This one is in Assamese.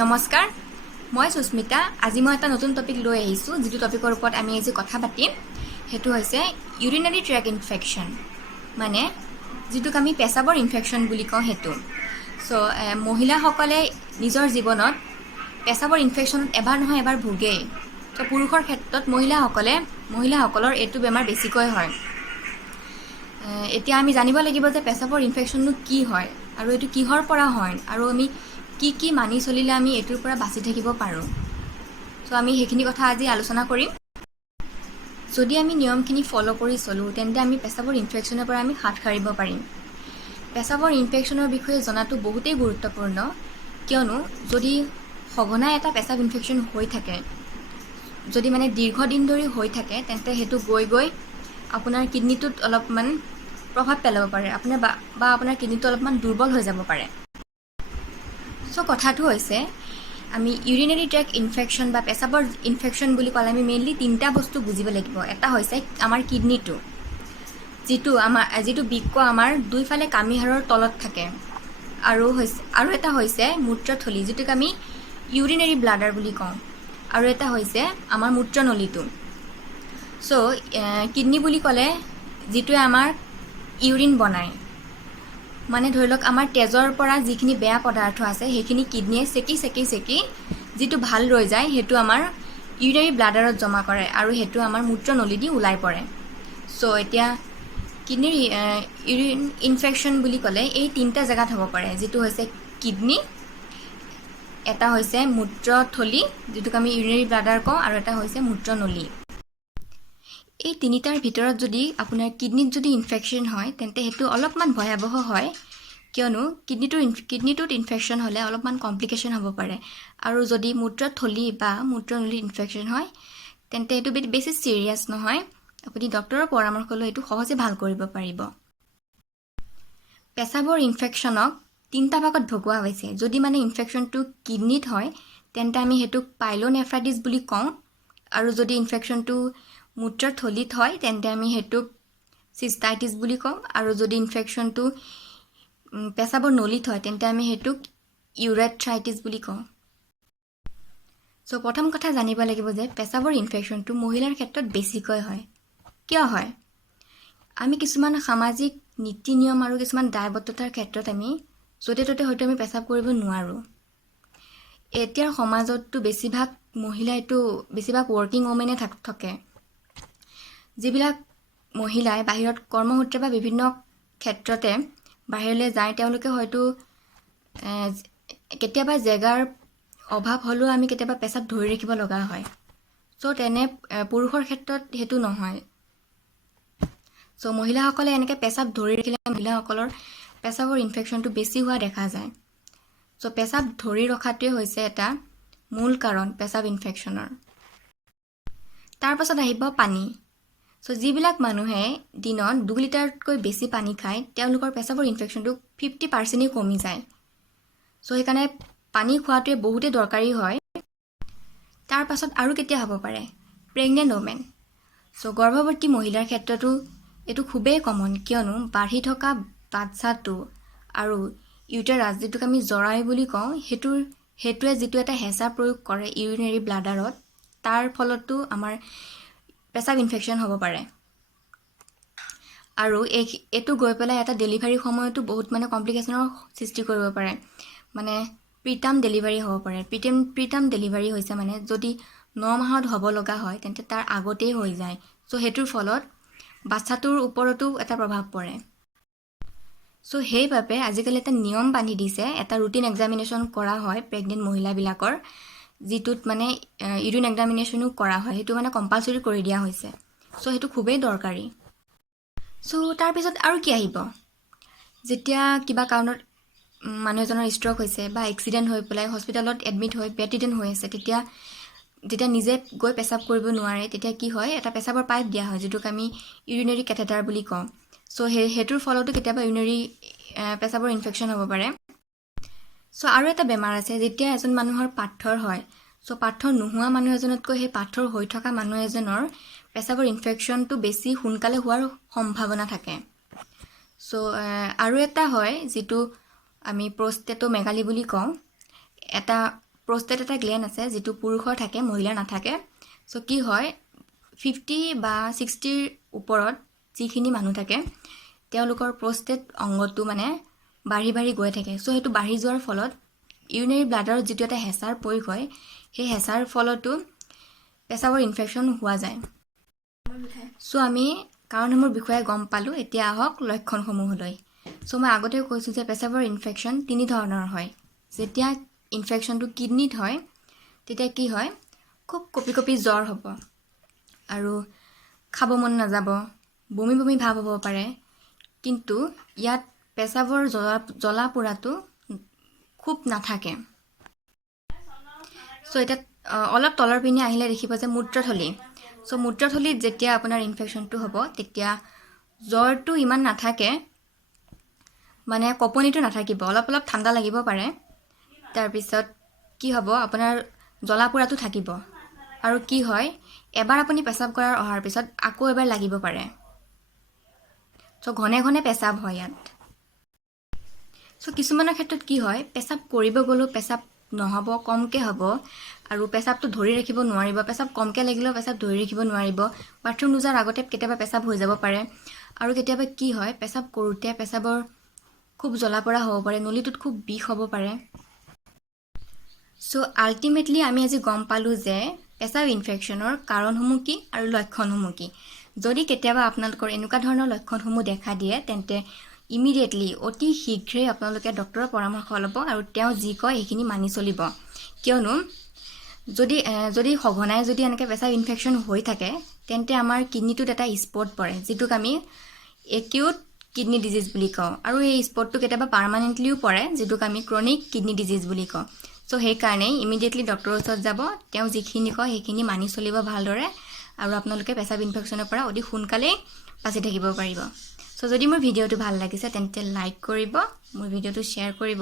নমস্কাৰ, মই সুস্মিতা। আজি মই এটা নতুন টপিক লৈ আহিছোঁ, যিটো টপিকৰ ওপৰত আমি আজি কথা পাতিম। সেইটো হৈছে ইউৰিনাৰী ট্ৰেক ইনফেকশ্যন, মানে যিটোক আমি পেচাবৰ ইনফেকশ্যন বুলি কওঁ সেইটো। মহিলাসকলে নিজৰ জীৱনত পেচাবৰ ইনফেকশ্যনত এবাৰ নহয় এবাৰ ভোগেই। পুৰুষৰ ক্ষেত্ৰত মহিলাসকলৰ এইটো বেমাৰ বেছিকৈ হয়। এতিয়া আমি জানিব লাগিব যে পেচাবৰ ইনফেকশ্যনটো কি হয় আৰু এইটো কিহৰ পৰা হয় আৰু আমি কি মানি চলিলে আমি এইটোৰ পৰা বাচি থাকিব পাৰোঁ। আমি সেইখিনি কথা আজি আলোচনা কৰিম। যদি আমি নিয়মখিনি ফ'ল' কৰি চলোঁ, তেন্তে আমি পেচাবৰ ইনফেকশ্যনৰ পৰা আমি হাত সাৰিব পাৰিম। পেচাবৰ ইনফেকশ্যনৰ বিষয়ে জনাটো বহুতেই গুৰুত্বপূৰ্ণ, কিয়নো যদি সঘনাই এটা পেচাব ইনফেকশ্যন হৈ থাকে, যদি মানে দীৰ্ঘদিন ধৰি হৈ থাকে, তেন্তে সেইটো গৈ গৈ আপোনাৰ কিডনীটোত অলপমান প্ৰভাৱ পেলাব পাৰে, আপোনাৰ কিডনীটো অলপমান দুৰ্বল হৈ যাব পাৰে। কথাটো হৈছে আমি ইউৰিনেৰী ট্ৰেক ইনফেকশ্যন বা পেচাবৰ ইনফেকশ্যন বুলি ক'লে আমি মেইনলি তিনিটা বস্তু বুজিব লাগিব। এটা হৈছে আমাৰ কিডনীটো, যিটো বৃক্ক আমাৰ দুইফালে কামিহাৰৰ তলত থাকে, আৰু এটা হৈছে মূত্ৰথলী, যিটোক আমি ইউৰিনেৰী ব্লাডাৰ বুলি কওঁ, আৰু এটা হৈছে আমাৰ মূত্ৰনলীটো। কিডনী বুলি ক'লে যিটোৱে আমাৰ ইউৰিন বনায়, মানে ধৰি লওক আমাৰ তেজৰ পৰা যিখিনি বেয়া পদাৰ্থ আছে সেইখিনি কিডনীয়ে চেকি যিটো ভাল ৰৈ যায় সেইটো আমাৰ ইউৰিনাৰী ব্লাডাৰত জমা কৰে, আৰু সেইটো আমাৰ মূত্ৰনলী দি ওলাই পৰে। এতিয়া কিডনীৰ ইউৰিন ইনফেকশ্যন বুলি ক'লে এই তিনিটা জেগাত হ'ব পাৰে, যিটো হৈছে কিডনী, এটা হৈছে মূত্ৰথলী, যিটোক আমি ইউৰিনাৰী ব্লাডাৰ কওঁ, আৰু এটা হৈছে মূত্ৰনলী। এই তিনিটাৰ ভিতৰত যদি আপোনাৰ কিডনীত যদি ইনফেকশ্যন হয়, তেন্তে সেইটো অলপমান ভয়াৱহ হয়, কিয়নো কিডনীটোত ইনফেকশ্যন হ'লে অলপমান কমপ্লিকেশ্যন হ'ব পাৰে, আৰু যদি মূত্ৰথলী বা মূত্ৰনলীত ইনফেকশ্যন হয়, তেন্তে এইটো বেছি ছিৰিয়াছ নহয়। আপুনি ডক্তৰৰ পৰামৰ্শ লৈ এইটো সহজে ভাল কৰিব পাৰিব। পেচাবৰ ইনফেকশ্যনক তিনিটা ভাগত ভগোৱা হৈছে। যদি মানে ইনফেকশ্যনটো কিডনীত হয়, তেন্তে আমি সেইটোক পাইলোনেফ্ৰাইটিছ বুলি কওঁ, আৰু যদি ইনফেকশ্যনটো মূত্ৰথলীত হয়, তেন্তে আমি সেইটোক চিষ্টাইটিছ বুলি কওঁ, আৰু যদি ইনফেকশ্যনটো পেচাবৰ নলীত হয়, তেন্তে আমি সেইটোক ইউৰেথ্ৰাইটিছ বুলি কওঁ। প্ৰথম কথা জানিব লাগিব যে পেচাবৰ ইনফেকশ্যনটো মহিলাৰ ক্ষেত্ৰত বেছিকৈ হয়। কিয় হয়? আমি কিছুমান সামাজিক নীতি নিয়ম আৰু কিছুমান দায়বদ্ধতাৰ ক্ষেত্ৰত আমি য'তে ত'তে হয়তো আমি পেচাব কৰিব নোৱাৰোঁ। এতিয়াৰ সমাজততো বেছিভাগ ৱৰ্কিং ওমেনে থাকে। যিবিলাক মহিলাই বাহিৰত কৰ্মসূত্ৰে বা বিভিন্ন ক্ষেত্ৰতে বাহিৰলৈ যায়, তেওঁলোকে হয়তো কেতিয়াবা জেগাৰ অভাৱ হ'লেও আমি কেতিয়াবা পেচাব ধৰি ৰাখিব লগা হয়। তেনে পুৰুষৰ ক্ষেত্ৰত সেইটো নহয়। মহিলাসকলে এনেকৈ পেচাব ধৰি ৰাখিলে মহিলাসকলৰ পেচাবৰ ইনফেকশ্যনটো বেছি হোৱা দেখা যায়। পেচাব ধৰি ৰখাটোৱে হৈছে এটা মূল কাৰণ পেচাব ইনফেকশ্যনৰ। তাৰ পাছত আহিব পানী। যিবিলাক মানুহে দিনত 2 লিটাৰতকৈ বেছি পানী খায়, তেওঁলোকৰ পেচাবৰ ইনফেকশ্যনটো 50% কমি যায়। সেইকাৰণে পানী খোৱাটোৱে বহুতেই দৰকাৰী হয়। তাৰ পাছত আৰু কেতিয়া হ'ব পাৰে? Pregnant women. গৰ্ভৱতী মহিলাৰ ক্ষেত্ৰতো এইটো খুবেই কমন, কিয়নো বাঢ়ি থকা বাচ্চাটো আৰু ইউটেৰাছ, যিটোক আমি জৰায়ু বুলি কওঁ, সেইটোৱে যিটো এটা হেঁচা প্ৰয়োগ কৰে ইউৰিনেৰী ব্লাডাৰত, তাৰ ফলতো আমাৰ পেচাব ইনফেকশ্যন হ'ব পাৰে। আৰু এইটো গৈ পেলাই এটা ডেলিভাৰীৰ সময়তো বহুত মানে কমপ্লিকেশ্যনৰ সৃষ্টি কৰিব পাৰে, মানে প্ৰিটাৰ্ম ডেলিভাৰী হ'ব পাৰে। প্ৰিটাৰ্ম ডেলিভাৰী হৈছে মানে যদি 9 মাহত হ'ব লগা হয়, তেন্তে তাৰ আগতেই হৈ যায়। সেইটোৰ ফলত বাচ্চাটোৰ ওপৰতো এটা প্ৰভাৱ পৰে। সেইবাবে আজিকালি এটা নিয়ম বান্ধি দিছে, এটা ৰুটিন এক্সামিনেশ্যন কৰা হয় প্ৰেগনেণ্ট মহিলাবিলাকৰ, যিটোত মানে ইউৰিন এক্সামিনেশ্যনো কৰা হয়। সেইটো মানে কম্পালচৰি কৰি দিয়া হৈছে। সেইটো খুবেই দৰকাৰী। তাৰপিছত আৰু কি আহিব? যেতিয়া কিবা কাৰণত মানুহ এজনৰ ষ্ট্ৰ'ক হৈছে বা এক্সিডেণ্ট হৈ পেলাই হস্পিটেলত এডমিট হৈ বেডৰিডেন হৈ আছে, যেতিয়া নিজে গৈ পেচাব কৰিব নোৱাৰে, তেতিয়া কি হয়, এটা পেচাবৰ পাইপ দিয়া হয়, যিটোক আমি ইউৰিনেৰী কেথেটাৰ বুলি কওঁ। সেইটোৰ ফলতো কেতিয়াবা ইউৰিনেৰী পেচাবৰ ইনফেকশ্যন হ'ব পাৰে। আৰু এটা বেমাৰ আছে, যেতিয়া এজন মানুহৰ পাথৰ হয়, পাথৰ নোহোৱা মানুহ এজনতকৈ সেই পাথৰ হৈ থকা মানুহ এজনৰ পেচাবৰ ইনফেকশ্যনটো বেছি সোনকালে হোৱাৰ সম্ভাৱনা থাকে। আৰু এটা হয়, যিটো আমি প্ৰষ্টেটোমেগালি বুলি কওঁ। এটা প্ৰষ্টেট এটা গ্লেণ্ড আছে যিটো পুৰুষৰ থাকে মহিলাৰ নাথাকে চ' কি হয় 50 বা 60ৰ ওপৰত যিখিনি মানুহ থাকে তেওঁলোকৰ প্ৰষ্টেট অংগটো মানে বাঢ়ি বাঢ়ি গৈ থাকে চ' সেইটো বাঢ়ি যোৱাৰ ফলত ইউৰিনেৰী ব্লাডাৰত যিটো এটা হেঁচাৰ প্ৰয়োগ হয় সেই হেঁচাৰ ফলতো পেচাবৰ ইনফেকশ্যন হোৱা যায় চ' আমি কাৰণসমূহৰ বিষয়ে গম পালোঁ এতিয়া আহক লক্ষণসমূহলৈ চ' মই আগতে কৈছোঁ যে পেচাবৰ ইনফেকশ্যন 3 ধৰণৰ হয় যেতিয়া ইনফেকশ্যনটো কিডনিত হয় তেতিয়া কি হয় খুব কঁপি কঁপি জ্বৰ হ'ব আৰু খাব মন নাযাব বমি বমি ভাৱ হ'ব পাৰে কিন্তু ইয়াত পেচাবৰ জ্বলা পোৰাটো খুব নাথাকে চ' এতিয়া অলপ তলৰ পিনে আহিলে দেখিব যে মূত্ৰথলী চ' মূত্ৰথলীত যেতিয়া আপোনাৰ ইনফেকশ্যনটো হ'ব তেতিয়া জ্বৰটো ইমান নাথাকে মানে কঁপনিটো নাথাকিব অলপ অলপ ঠাণ্ডা লাগিব পাৰে তাৰপিছত কি হ'ব আপোনাৰ জ্বলা পোৰাটো থাকিব আৰু কি হয় এবাৰ আপুনি পেচাব কৰাৰ অহাৰ পিছত আকৌ এবাৰ লাগিব পাৰে চ' ঘনে ঘনে পেচাব হয় ইয়াত চ' কিছুমানৰ ক্ষেত্ৰত কি হয় পেচাব কৰিব গ'লেও পেচাব নহ'ব কমকৈ হ'ব আৰু পেচাবটো ধৰি ৰাখিব নোৱাৰিব পেচাব কমকৈ লাগিলেও পেচাব ধৰি ৰাখিব নোৱাৰিব বাথৰুম নোযোৱাৰ আগতে কেতিয়াবা পেচাব হৈ যাব পাৰে আৰু কেতিয়াবা কি হয় পেচাব কৰোঁতে পেচাবৰ খুব জ্বলা পৰা হ'ব পাৰে নলীটোত খুব বিষ হ'ব পাৰে চ' আল্টিমেটলি আমি আজি গম পালোঁ যে পেচাব ইনফেকশ্যনৰ কাৰণসমূহ কি আৰু লক্ষণসমূহ কি যদি কেতিয়াবা আপোনালোকৰ এনেকুৱা ধৰণৰ লক্ষণসমূহ দেখা দিয়ে তেন্তে ইমিডিয়েটলি অতি শীঘ্ৰেই আপোনালোকে ডক্টৰৰ পৰামৰ্শ ল'ব আৰু তেওঁ যি কয় সেইখিনি মানি চলিব কিয়নো যদি সঘনাই যদি এনেকৈ পেচাব ইনফেকশ্যন হৈ থাকে তেন্তে আমাৰ কিডনিটোত এটা স্পট পৰে যিটোক আমি একিউট কিডনি ডিজিজ বুলি কওঁ আৰু এই স্পটটো কেতিয়াবা পাৰ্মানেণ্টলিও পৰে যিটোক আমি ক্ৰনিক কিডনি ডিজিজ বুলি কওঁ চ' সেইকাৰণে ইমিডিয়েটলি ডক্টৰৰ ওচৰত যাব তেওঁ যিখিনি কয় সেইখিনি মানি চলিব ভালদৰে আৰু আপোনালোকে পেচাব ইনফেকশ্যনৰ পৰা অতি সোনকালেই বাচি থাকিব পাৰিব চ' যদি মোৰ ভিডিঅ'টো ভাল লাগিছে তেন্তে লাইক কৰিব মোৰ ভিডিঅ'টো শ্বেয়াৰ কৰিব